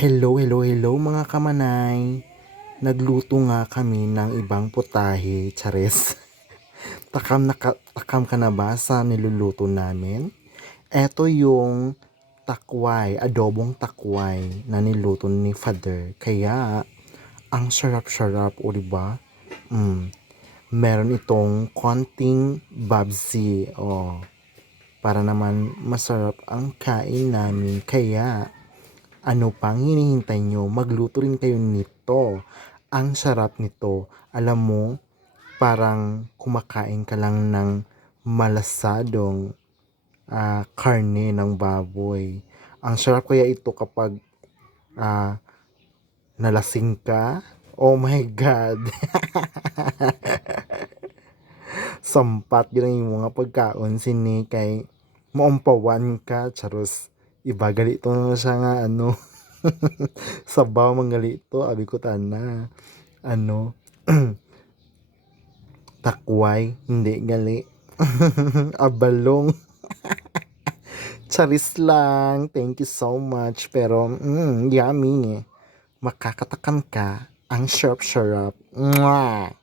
Hello, hello, hello mga kamanay. Nagluto nga kami ng ibang putahe, chares. Takam ka na ba sa niluluto namin? Eto yung takway, adobong takway na niluto ni Father. Kaya, ang sarap-sarap, o diba? Mm. Meron itong konting babsi, para naman masarap ang kain namin. Kaya, ano pang hinihintay nyo? Magluto rin kayo nito. Ang sarap nito. Alam mo, parang kumakain ka lang ng malasadong karne ng baboy. Ang sarap kaya ito kapag ah, nalasing ka. Oh my God! Sampat yun yung mga pagkaon sini kay maumpawan ka. Charos. Iba galito na siya nga sabaw manggalito abi ko tana takway hindi gali abalong charis lang, thank you so much, pero yummy, makakatakam ka, ang sharp. Mwah!